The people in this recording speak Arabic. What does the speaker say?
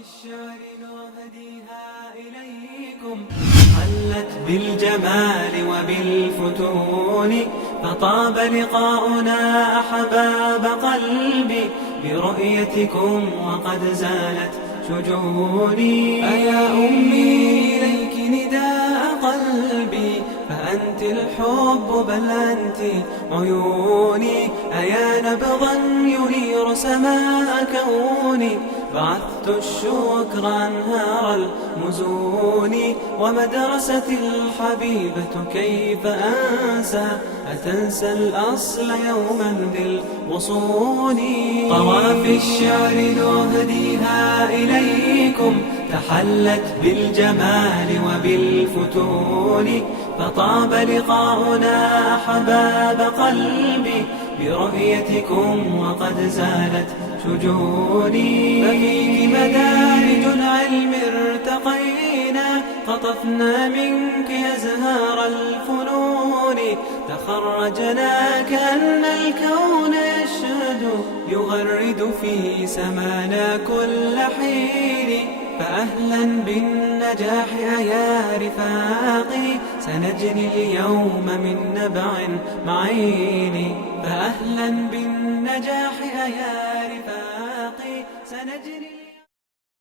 الشعر نهديها إليكم حلت بالجمال وبالفتون، فطاب لقاؤنا أحباب قلبي برؤيتكم وقد زالت شجوني. أيا أمي إليك نداء قلبي، فأنت الحب بل أنت عيوني. أيا نبضا ينير سماء كوني، بعثت الشكر أنهار المزون. ومدرسة الحبيبة كيف أنسى، أتنسى الأصل يوما بالغصون. قوافي الشعر نهديها إليكم تحلت بالجمال وبالفتون، فطاب لقاؤنا أحباب قلبي برؤيتكم وقد زالت شجوني. ففيك مدارج العلم ارتقينا، قطفنا منك أزهار الفنون. تخرجنا كأن الكون يشهد، يغرد في سمانا كل حين. فأهلا بالنجاح أيا رفاقي، سنجني اليوم من نبع معين. فأهلا بالنجاح أيا رفاقي، سنجني